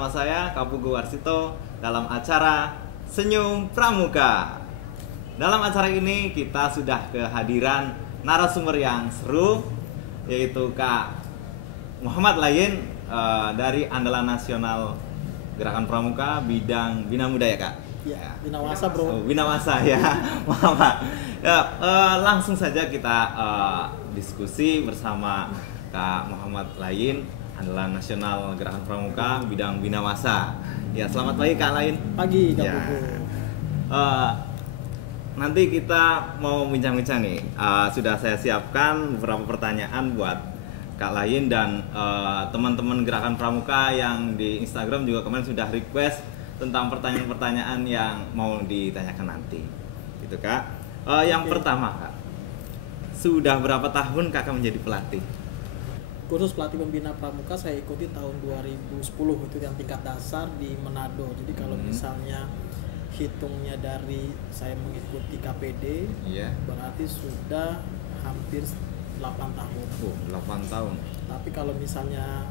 bersama saya Kapugo Warsito dalam acara Senyum Pramuka. Dalam acara ini kita sudah kehadiran narasumber yang seru, yaitu Kak Muhammad Layin dari Andalan Nasional Gerakan Pramuka bidang Bina Muda ya Kak? Ya, Binawasa bro. Oh, Binawasa ya, maaf Pak. Ya, langsung saja kita diskusi bersama Kak Muhammad Layin, Andalan Nasional Gerakan Pramuka bidang Binawasa. Ya, selamat pagi Kak Layin. Pagi Kak Ya. Bubu. Nanti kita mau bincang-bincang nih. Sudah saya siapkan beberapa pertanyaan buat Kak Layin dan teman-teman Gerakan Pramuka yang di Instagram juga kemarin sudah request tentang pertanyaan-pertanyaan yang mau ditanyakan nanti. Gitu Kak. Yang pertama Kak, sudah berapa tahun Kakak menjadi pelatih? Kursus pelatih pembina pramuka saya ikuti tahun 2010, itu yang tingkat dasar di Manado. Jadi kalau misalnya hitungnya dari saya mengikuti KPD, Iya. berarti sudah hampir 8 tahun. 8 tahun. Tapi kalau misalnya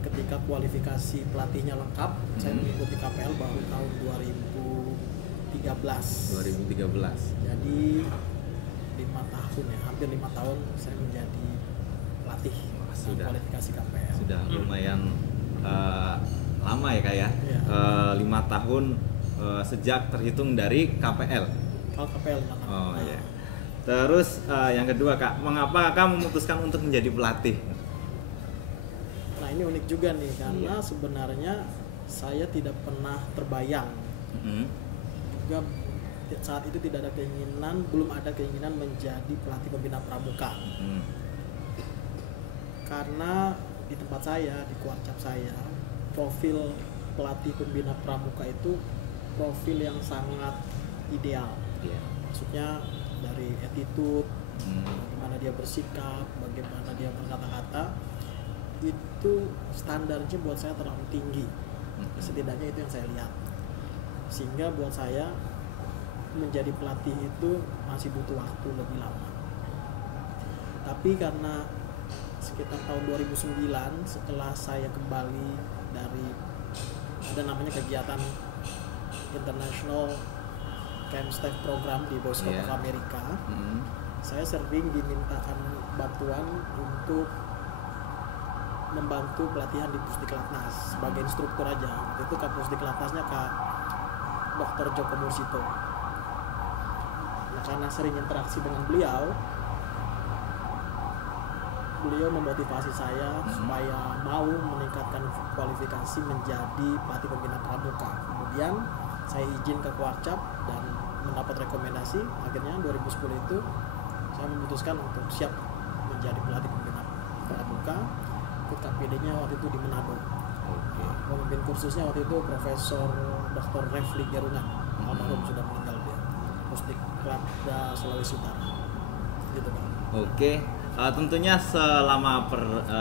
ketika kualifikasi pelatihnya lengkap, saya mengikuti KPL baru tahun 2013. 2013. Jadi 5 tahun ya, hampir 5 tahun saya menjadi pelatih Sudah. kualifikasi KPL. Sudah lumayan lama ya Kak ya? Iya. 5 tahun sejak terhitung dari KPL. Kalau KPL Oh iya. Terus yang kedua Kak, mengapa Kakak memutuskan untuk menjadi pelatih? Nah ini unik juga nih, karena sebenarnya saya tidak pernah terbayang juga saat itu tidak ada keinginan, belum ada keinginan menjadi pelatih pembina pramuka. Karena di tempat saya, di kuarcap saya, profil pelatih pembina pramuka itu profil yang sangat ideal. Maksudnya dari attitude, bagaimana dia bersikap, bagaimana dia berkata-kata, itu standarnya buat saya terlalu tinggi. Setidaknya itu yang saya lihat. Sehingga buat saya menjadi pelatih itu masih butuh waktu lebih lama. Tapi karena sekitar tahun 2009 setelah saya kembali dari ada namanya kegiatan International Camp Staff Program di Boy Scout of America, saya sering dimintakan bantuan untuk membantu pelatihan di Pusdiklatnas sebagai instruktur aja. Waktu itu Kak Pusdiklatnasnya Kak Dr. Joko Mursito. Nah, karena sering interaksi dengan beliau memotivasi saya supaya mau meningkatkan kualifikasi menjadi pelatih pembina pramuka. Kemudian saya izin ke Kuarcap dan mendapat rekomendasi. Akhirnya 2010 itu saya memutuskan untuk siap menjadi pelatih pembina pramuka. Ikut KPD-nya waktu itu di Manado. Pemimpin kursusnya waktu itu Profesor Dr. Refli Gerungan. Almarhum sudah meninggal dia. Pusdiklat Sulawesi Utara. Gitu Bang. Oke. Tentunya selama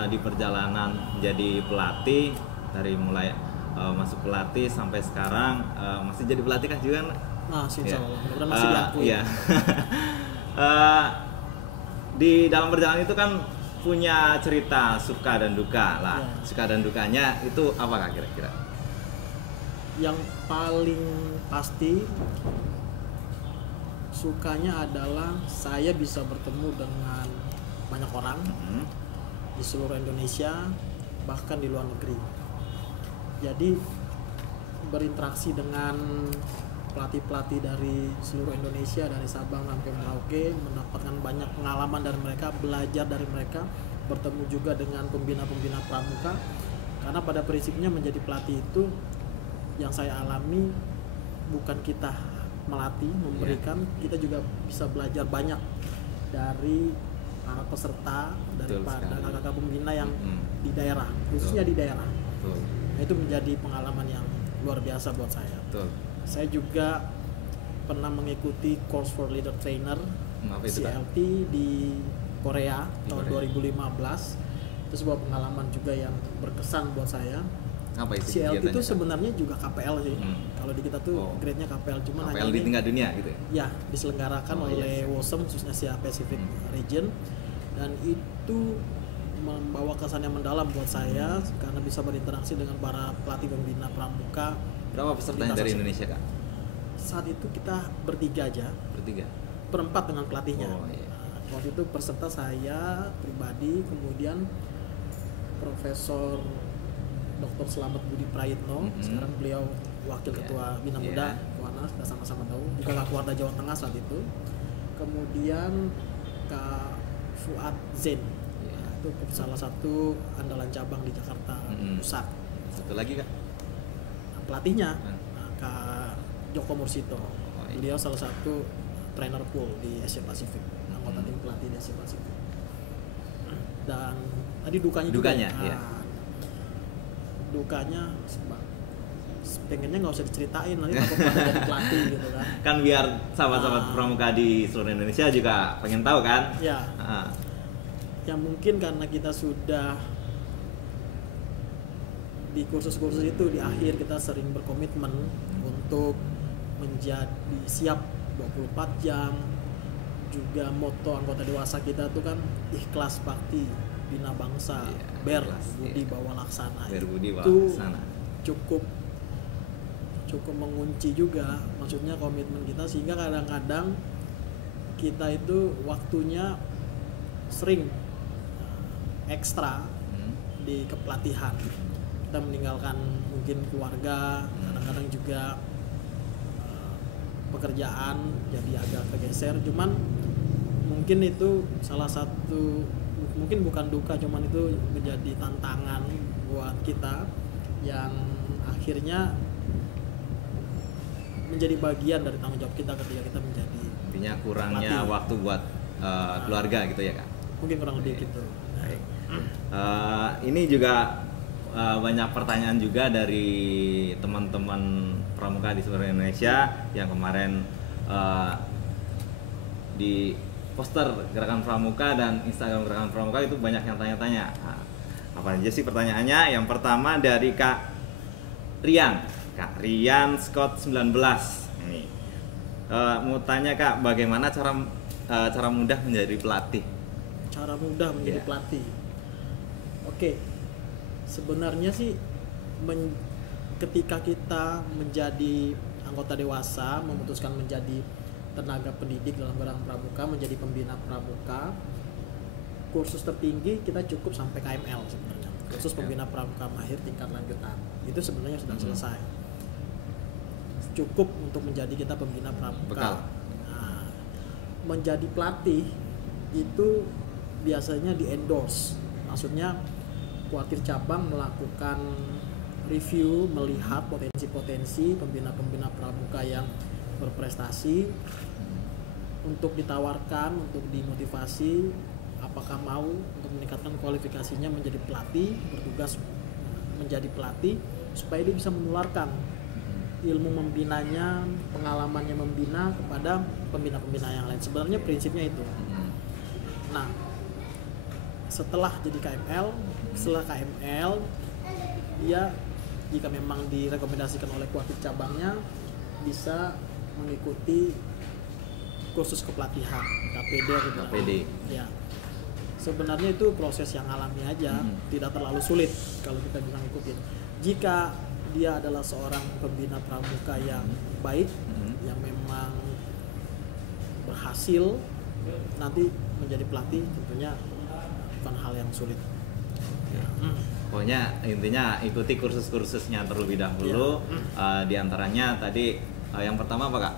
di perjalanan menjadi pelatih, dari mulai masuk pelatih sampai sekarang masih jadi pelatih kan juga? Nah, insya Allah. Mudah-mudahan masih diakui. Iya. Di dalam perjalanan itu kan punya cerita suka dan duka lah. Ya. Suka dan dukanya itu apa Kak kira-kira? Yang paling pasti sukanya adalah saya bisa bertemu dengan banyak orang di seluruh Indonesia, bahkan di luar negeri. Jadi berinteraksi dengan pelatih-pelatih dari seluruh Indonesia, dari Sabang sampai Merauke, mendapatkan banyak pengalaman dari mereka, belajar dari mereka, bertemu juga dengan pembina-pembina pramuka. Karena pada prinsipnya menjadi pelatih itu yang saya alami bukan kita melatih, memberikan, kita juga bisa belajar banyak dari para peserta, daripada kakak-kakak pembina yang di daerah, khususnya di daerah. Nah, itu menjadi pengalaman yang luar biasa buat saya. Saya juga pernah mengikuti course for leader trainer CLT di Korea tahun 2015. Itu sebuah pengalaman juga yang berkesan buat saya. Apa isi CLT itu kegiatannya? sebenarnya juga KPL sih. Kalau di kita tuh grade-nya KPL, cuma KPL di tingkat dunia gitu ya? Ya, diselenggarakan oleh WOSM khususnya Asia Pacific Region, dan itu membawa kesan yang mendalam buat saya karena bisa berinteraksi dengan para pelatih pembina pramuka. Berapa pesertanya dari Indonesia, Kak? Saat itu kita bertiga aja. Bertiga? Berempat dengan pelatihnya. Oh, iya. Waktu itu peserta saya pribadi, kemudian Profesor Dr. Slamet Budi Prayitno, sekarang beliau Wakil Ketua Bina Muda Kuarnas, kita sama-sama tahu, juga Kak Warda Jawa Tengah saat itu. Kemudian Kak Fuad Zain, itu salah satu andalan cabang di Jakarta Pusat. Satu lagi, Kak? Pelatihnya Kak Joko Mursito, beliau salah satu trainer pool di Asia Pasifik, anggota tim pelatih di Asia Pasifik. Dan tadi dukanya juga, dukanya pengennya nggak usah diceritain, nanti takut pada jadi pelatih gitu kan. Kan biar sahabat-sahabat pramuka di seluruh Indonesia juga pengen tahu kan. Ya. Yang mungkin karena kita sudah di kursus-kursus itu di akhir kita sering berkomitmen untuk menjadi siap 24 jam. Juga moto anggota dewasa kita tuh kan ikhlas bakti bina bangsa, berbudi bawa laksana. Berbudi bawa itu laksana. cukup mengunci juga, maksudnya komitmen kita, sehingga kadang-kadang kita itu waktunya sering ekstra di kepelatihan. Kita meninggalkan mungkin keluarga, kadang-kadang juga pekerjaan jadi agak kegeser. Cuman mungkin itu salah satu, mungkin bukan duka, cuman itu menjadi tantangan buat kita yang akhirnya menjadi bagian dari tanggung jawab kita ketika kita menjadi intinya kurangnya pelatih. waktu buat keluarga gitu ya, Kak? Mungkin kurang lebih gitu. Ini juga banyak pertanyaan juga dari teman-teman pramuka di seluruh Indonesia yang kemarin di poster Gerakan Pramuka dan Instagram Gerakan Pramuka itu banyak yang tanya-tanya. Apa aja sih pertanyaannya? Yang pertama dari Kak Rian Scott 19 ini mau tanya, Kak, bagaimana cara mudah menjadi pelatih? Cara mudah menjadi pelatih. Oke. Sebenarnya sih ketika kita menjadi anggota dewasa, memutuskan menjadi tenaga pendidik dalam Gerakan Pramuka, menjadi pembina pramuka, kursus tertinggi kita cukup sampai KML sebenarnya. Kursus pembina pramuka mahir tingkat lanjutan. Itu sebenarnya sudah selesai. Cukup untuk menjadi kita pembina pramuka. Nah, menjadi pelatih itu biasanya di-endorse. Maksudnya kuartir cabang melakukan review, melihat potensi-potensi pembina-pembina pramuka yang berprestasi untuk ditawarkan, untuk dimotivasi apakah mau untuk meningkatkan kualifikasinya menjadi pelatih, bertugas menjadi pelatih supaya dia bisa menularkan ilmu membinanya, pengalamannya membina kepada pembina-pembina yang lain. Sebenarnya prinsipnya itu. Nah, setelah jadi KML, dia jika memang direkomendasikan oleh kuartir cabangnya bisa mengikuti kursus kepelatihan KPD. Ya, sebenarnya itu proses yang alami aja, tidak terlalu sulit kalau kita bisa ngikutin. Jika dia adalah seorang pembina pramuka yang baik, yang memang berhasil, nanti menjadi pelatih tentunya bukan hal yang sulit. Pokoknya intinya ikuti kursus-kursusnya terlebih dahulu. Di antaranya tadi yang pertama apa, Kak?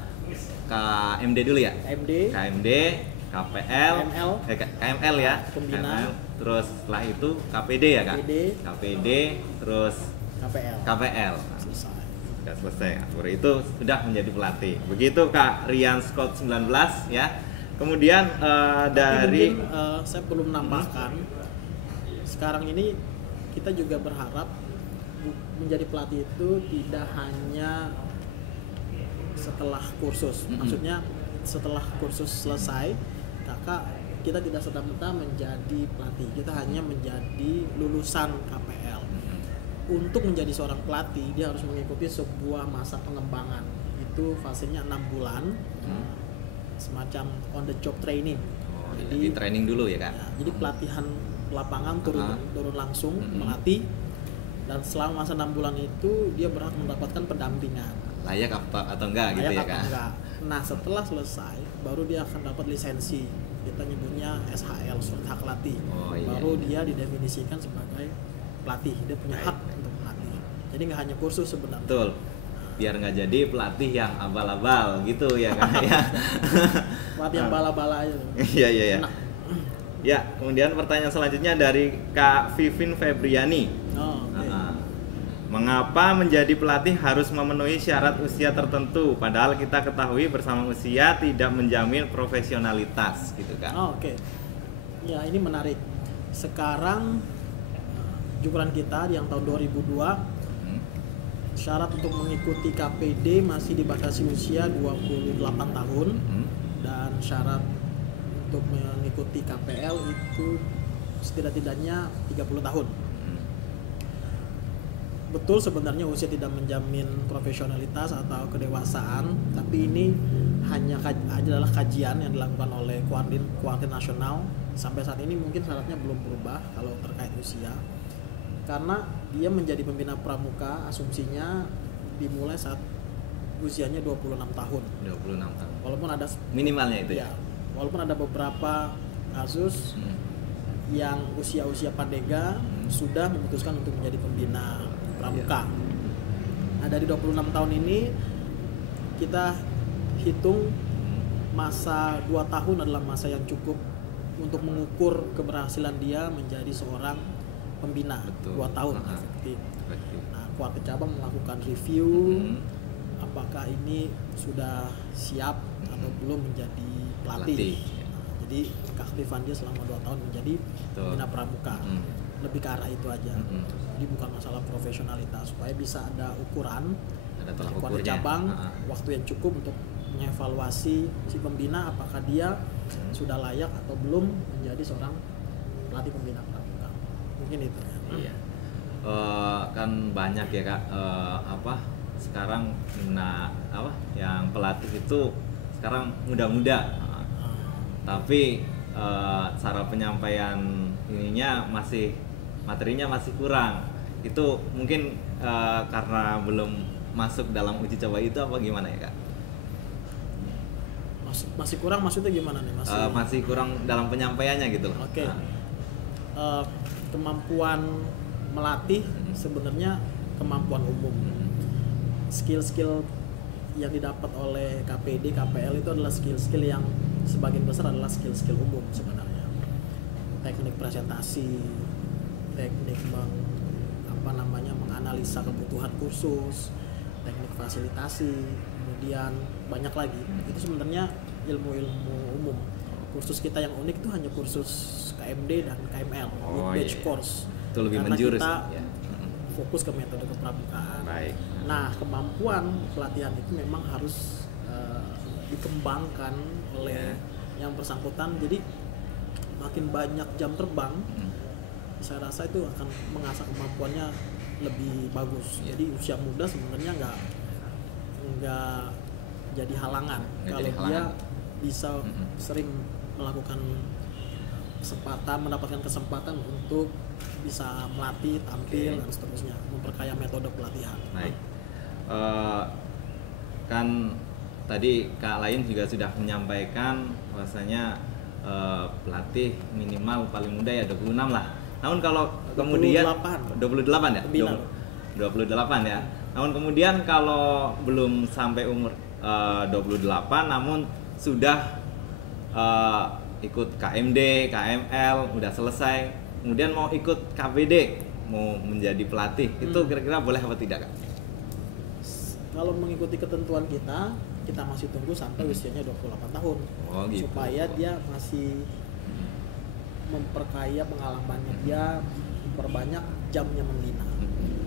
KMD dulu ya? KMD, KPL, KML ya? Pembina. Terus setelah itu KPD ya, Kak? KPD, terus KPL. Sudah selesai. Baru itu sudah menjadi pelatih. Begitu Kak Rian Scott 19 ya. Kemudian dari mungkin, saya perlu menambahkan, sekarang ini kita juga berharap menjadi pelatih itu tidak hanya setelah kursus. Maksudnya setelah kursus selesai, kita tidak serta-merta menjadi pelatih. Kita hanya menjadi lulusan KPL. Untuk menjadi seorang pelatih, dia harus mengikuti sebuah masa pengembangan. Itu fasenya 6 bulan. Semacam on the job training. Jadi training dulu ya, Kak? Ya, jadi pelatihan lapangan turun langsung melatih, dan selama masa 6 bulan itu dia berhak mendapatkan pendampingan. Layak apa atau enggak gitu ya kan? Enggak. Nah setelah selesai baru dia akan dapat lisensi, kita nyebutnya SHL, surat hak latih. Baru dia didefinisikan sebagai pelatih, dia punya hak untuk melatih. Jadi nggak hanya kursus sebenarnya. Betul. Biar nggak jadi pelatih yang abal-abal gitu ya kan ya. Pelatih yang bala-bala aja. Iya. Ya, kemudian pertanyaan selanjutnya dari Kak Vivin Febriani. Mengapa menjadi pelatih harus memenuhi syarat usia tertentu, padahal kita ketahui bersama usia tidak menjamin profesionalitas gitu kan? Oke. Ya ini menarik. Sekarang jukuran kita yang tahun 2002 syarat untuk mengikuti KPD masih dibatasi usia 28 tahun dan syarat untuk mengikuti KPL itu setidak-tidaknya 30 tahun. Betul, sebenarnya usia tidak menjamin profesionalitas atau kedewasaan, tapi ini adalah kajian yang dilakukan oleh Koordinator Nasional. Sampai saat ini mungkin syaratnya belum berubah kalau terkait usia, karena dia menjadi pembina pramuka asumsinya dimulai saat usianya 26 tahun. 26 tahun. Walaupun ada minimalnya itu ya. Walaupun ada beberapa kasus yang usia-usia pandega sudah memutuskan untuk menjadi pembina pramuka. Nah dari 26 tahun ini kita hitung masa 2 tahun adalah masa yang cukup untuk mengukur keberhasilan dia menjadi seorang pembina. 2 tahun efektif. Nah Kuarti cabang melakukan review apakah ini sudah siap atau belum menjadi pelatih. Jadi keaktifan dia selama 2 tahun menjadi pembina pramuka. Lebih ke arah itu aja. Jadi bukan masalah profesionalitas, supaya bisa ada ukuran, ada tolak Kuarti cabang, waktu yang cukup untuk mengevaluasi si pembina apakah dia sudah layak atau belum menjadi seorang pelatih pembina pramuka. Mungkin itu. Iya. Kan banyak ya Kak, sekarang yang pelatih itu sekarang muda-muda, tapi cara penyampaian materinya masih kurang. Itu mungkin karena belum masuk dalam uji coba itu apa gimana ya Kak? Masih kurang maksudnya gimana nih? Masih kurang dalam penyampaiannya gitu loh. Oke. Kemampuan melatih sebenarnya kemampuan umum. Skill-skill yang didapat oleh KPD, KPL itu adalah skill-skill yang sebagian besar adalah skill-skill umum sebenarnya. Teknik presentasi, teknik menganalisa kebutuhan kursus, teknik fasilitasi, kemudian banyak lagi. Itu sebenarnya ilmu-ilmu umum. Kursus kita yang unik itu hanya kursus KMD dan KML, batch course. Itu lebih karena menjurus kita ya. Fokus ke metode kepramukaan. Baik. Nah, kemampuan pelatihan itu memang harus dikembangkan oleh yang bersangkutan. Jadi makin banyak jam terbang, saya rasa itu akan mengasah kemampuannya lebih bagus. Jadi usia muda sebenarnya nggak jadi halangan kalau dia bisa sering melakukan mendapatkan kesempatan untuk bisa melatih, tampil dan seterusnya, memperkaya metode pelatihan. Baik. Kan tadi Kak Lain juga sudah menyampaikan bahwasanya pelatih minimal paling muda ya 26 lah. Namun kalau kemudian 28 ya? 28 ya. Namun kemudian kalau belum sampai umur 28 namun sudah ikut KMD, KML, udah selesai, kemudian mau ikut KPD, mau menjadi pelatih, itu kira-kira boleh apa tidak Kak? Kalau mengikuti ketentuan kita masih tunggu sampai usianya 28 tahun. Gitu. Supaya dia masih memperkaya pengalamannya, dia memperbanyak jamnya membina,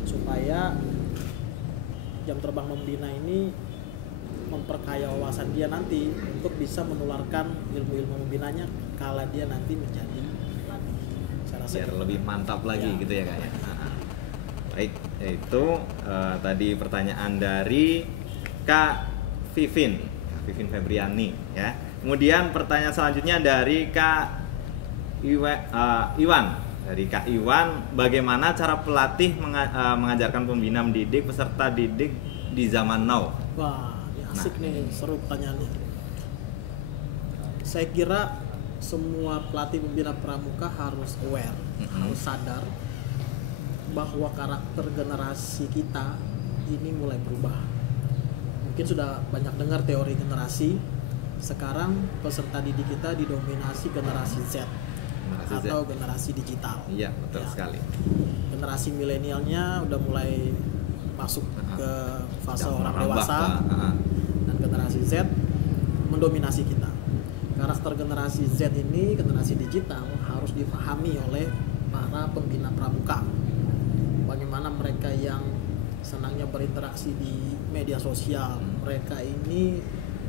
supaya jam terbang membina ini memperkaya wawasan dia nanti untuk bisa menularkan ilmu-ilmu membinanya kala dia nanti menjadi pelatih. Saya rasa biar lebih mantap lagi gitu ya Kak ya. Baik, itu tadi pertanyaan dari Kak Vivin Febriani ya. Kemudian pertanyaan selanjutnya dari Kak Iwan Dari Kak Iwan, bagaimana cara pelatih mengajarkan pembina mendidik peserta didik di zaman now? Wah, ini asik nih, seru pertanyaannya. Saya kira semua pelatih pembina pramuka harus aware, harus sadar bahwa karakter generasi kita ini mulai berubah. Mungkin sudah banyak dengar teori generasi. Sekarang peserta didik kita didominasi generasi Z atau generasi digital. Iya, betul sekali. Generasi milenialnya udah mulai masuk ke fase orang dewasa, dan generasi Z mendominasi kita. Karakter generasi Z ini, generasi digital, harus dipahami oleh para pembina pramuka. Bagaimana mereka yang senangnya berinteraksi di media sosial,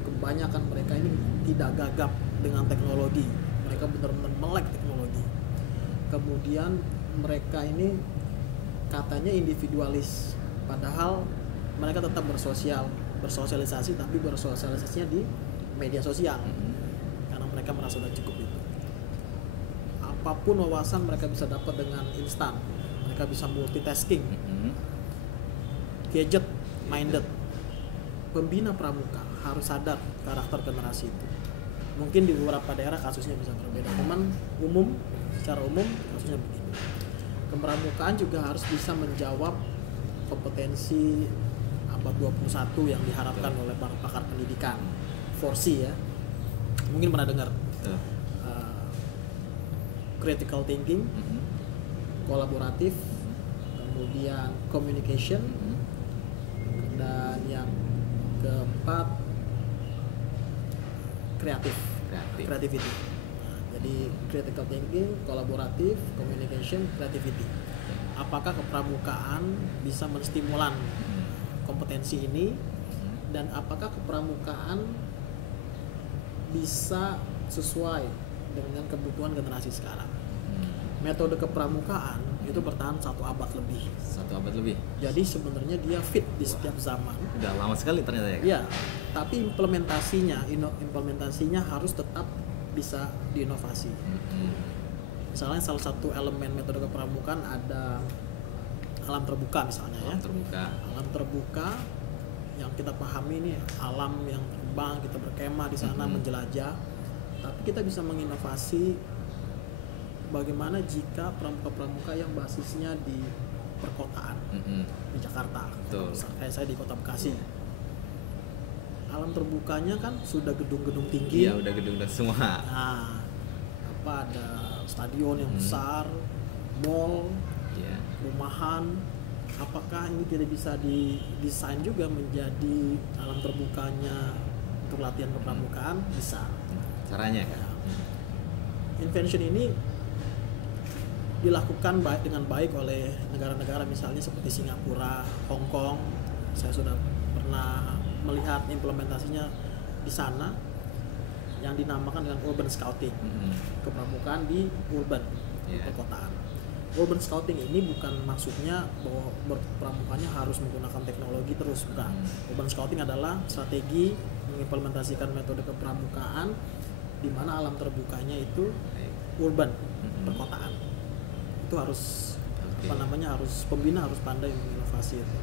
kebanyakan mereka ini tidak gagap dengan teknologi. Mereka benar-benar melek teknologi. Kemudian mereka ini katanya individualis, padahal mereka tetap bersosialisasi, tapi bersosialisasinya di media sosial karena mereka merasa sudah cukup itu. Apapun wawasan mereka bisa dapat dengan instan. Mereka bisa multitasking, gadget minded. Pembina pramuka harus sadar karakter generasi itu. Mungkin di beberapa daerah kasusnya bisa berbeda, cuman secara umum kasusnya begini. Kepramukaan juga harus bisa menjawab kompetensi abad 21 yang diharapkan oleh para pakar pendidikan. 4C ya, mungkin pernah dengar. Critical thinking, kolaboratif, kemudian communication, dan yang keempat creativity. Nah, jadi critical thinking, kolaboratif, communication, creativity. Apakah kepramukaan bisa menstimulan kompetensi ini, dan apakah kepramukaan bisa sesuai dengan kebutuhan generasi sekarang? Metode kepramukaan itu bertahan 1 abad lebih. 1 abad lebih. Jadi sebenarnya dia fit di setiap zaman. Udah lama sekali ternyata ya. Iya, tapi implementasinya harus tetap bisa diinovasi. Misalnya salah satu elemen metode kepramukaan ada alam terbuka misalnya ya. Alam terbuka yang kita pahami ini alam yang terbang, kita berkemah di sana, menjelajah. Tapi kita bisa menginovasi bagaimana jika pramuka-pramuka yang basisnya di perkotaan, di Jakarta, kayak saya di Kota Bekasi. Alam terbukanya kan sudah gedung-gedung tinggi. Iya, udah gedung semua. Nah, ada stadion yang besar, mall, rumahan. Apakah ini tidak bisa didesain juga menjadi alam terbukanya untuk latihan kepramukaan? Bisa. Caranya kan? Invention ini dilakukan dengan baik oleh negara-negara misalnya seperti Singapura, Hong Kong. Saya sudah pernah melihat implementasinya di sana yang dinamakan dengan urban scouting. Kepramukaan di urban, perkotaan. Urban scouting ini bukan maksudnya bahwa pramukaannya harus menggunakan teknologi terus, bukan. Urban scouting adalah strategi mengimplementasikan metode kepramukaan di mana alam terbukanya itu urban, perkotaan. Itu harus pembina harus pandai menginovasi itu.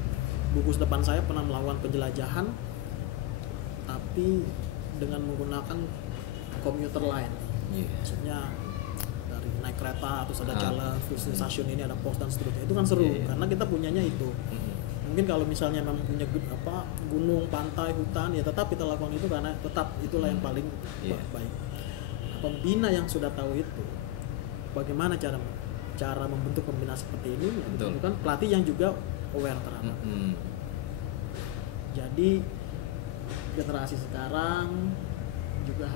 Gugus depan saya pernah melakukan penjelajahan tapi dengan menggunakan commuter line. Maksudnya dari naik kereta terus ada jalan, terus stasiun ini ada pos dan seterusnya. Itu kan seru karena kita punyanya itu. Mungkin kalau misalnya memang punya gunung, pantai, hutan, ya tetap kita lakukan itu karena tetap itulah yang paling baik. Pembina yang sudah tahu itu, bagaimana cara membentuk pembina seperti ini, bukan pelatih yang juga aware terhadap. Jadi generasi sekarang juga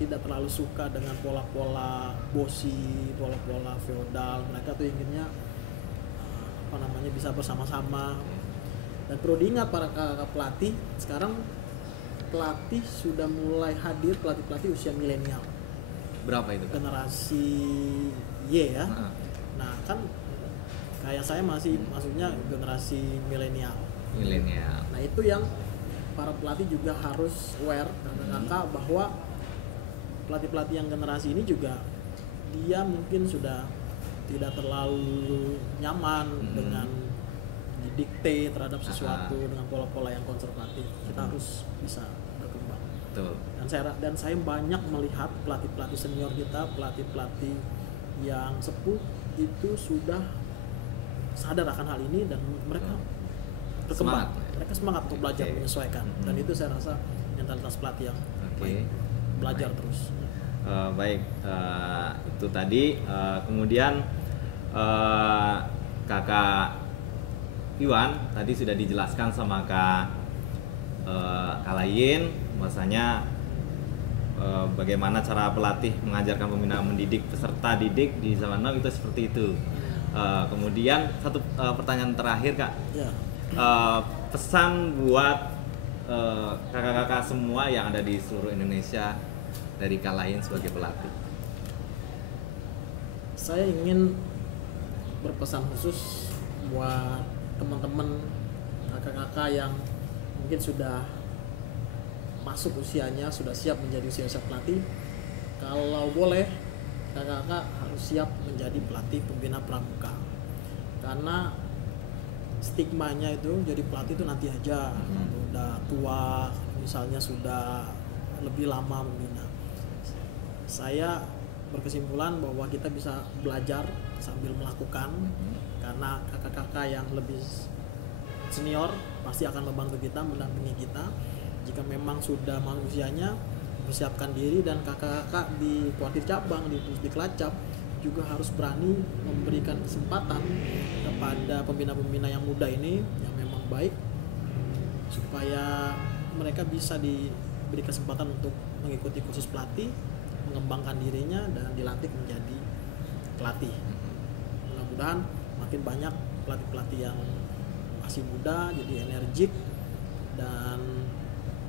tidak terlalu suka dengan pola-pola bosi, pola-pola feodal. Mereka tuh inginnya bisa bersama-sama. Dan perlu diingat para pelatih sekarang, pelatih sudah mulai hadir, pelatih usia milenial. Berapa itu? Generasi Y ya. Nah kan kayak saya maksudnya generasi milenial. Nah itu yang para pelatih juga harus aware bahwa pelatih yang generasi ini juga dia mungkin sudah tidak terlalu nyaman dengan didikte terhadap sesuatu dengan pola-pola yang konservatif. Kita harus bisa berkembang. Betul. Dan saya banyak melihat pelatih-pelatih senior kita, pelatih-pelatih yang sepuh itu sudah sadar akan hal ini dan mereka berkembang. Mereka semangat untuk belajar menyesuaikan. Dan itu saya rasa mentalitas pelatih yang baik. Belajar terus. Baik, itu tadi. Kemudian Kakak Iwan tadi sudah dijelaskan sama Kak Lain bahwasanya bagaimana cara pelatih mengajarkan pembina mendidik peserta didik di zaman now itu seperti itu. Kemudian satu pertanyaan terakhir Kak, pesan buat kakak-kakak semua yang ada di seluruh Indonesia dari Kak Lain sebagai pelatih. Saya ingin berpesan khusus buat teman-teman kakak-kakak yang mungkin sudah masuk usianya, sudah siap menjadi usia pelatih. Kalau boleh, kakak-kakak harus siap menjadi pelatih pembina pramuka. Karena stigmanya itu jadi pelatih itu nanti aja, udah tua, misalnya sudah lebih lama membina. Saya berkesimpulan bahwa kita bisa belajar sambil melakukan, karena kakak-kakak yang lebih senior pasti akan membantu kita, mendampingi kita. Jika memang sudah masuk usianya, persiapkan diri, dan kakak-kakak di Kuartir cabang, di Kelacap juga harus berani memberikan kesempatan kepada pembina-pembina yang muda ini yang memang baik, supaya mereka bisa diberi kesempatan untuk mengikuti kursus pelatih, mengembangkan dirinya dan dilantik menjadi pelatih. Mudah-mudahan makin banyak pelatih-pelatih yang masih muda jadi energik, dan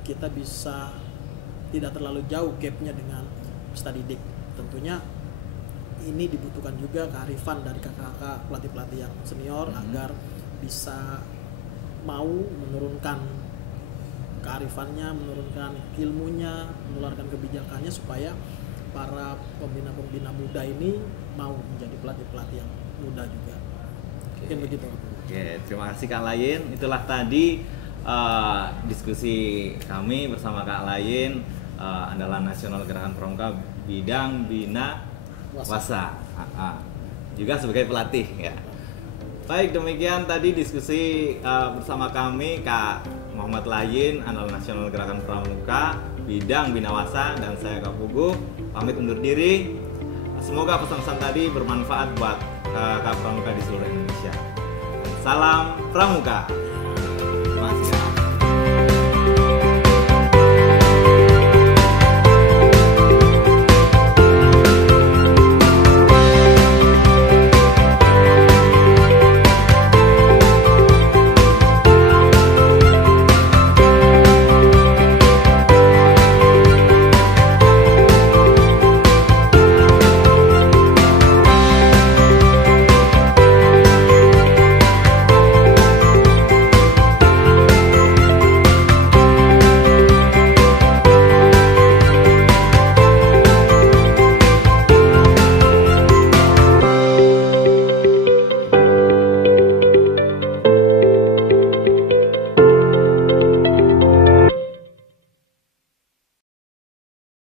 kita bisa tidak terlalu jauh gapnya dengan peserta didik. Tentunya ini dibutuhkan juga kearifan dari kakak-kakak pelatih-pelatih yang senior agar bisa mau menurunkan kearifannya, menurunkan ilmunya, menularkan kebijakannya supaya para pembina-pembina muda ini mau menjadi pelatih-pelatih yang muda juga. Mungkin begitu. Oke, terima kasih Kak Lain. Itulah tadi diskusi kami bersama Kak Lain, andalan nasional Gerakan Pramuka bidang bina wasa, juga sebagai pelatih ya. Baik, demikian tadi diskusi bersama kami Kak Muhammad Lain, andalan nasional Gerakan Pramuka bidang bina wasa, dan saya Kak Pugu pamit undur diri. Semoga pesan-pesan tadi bermanfaat buat Kak Pramuka di seluruh Indonesia. Salam Pramuka. Terima kasih.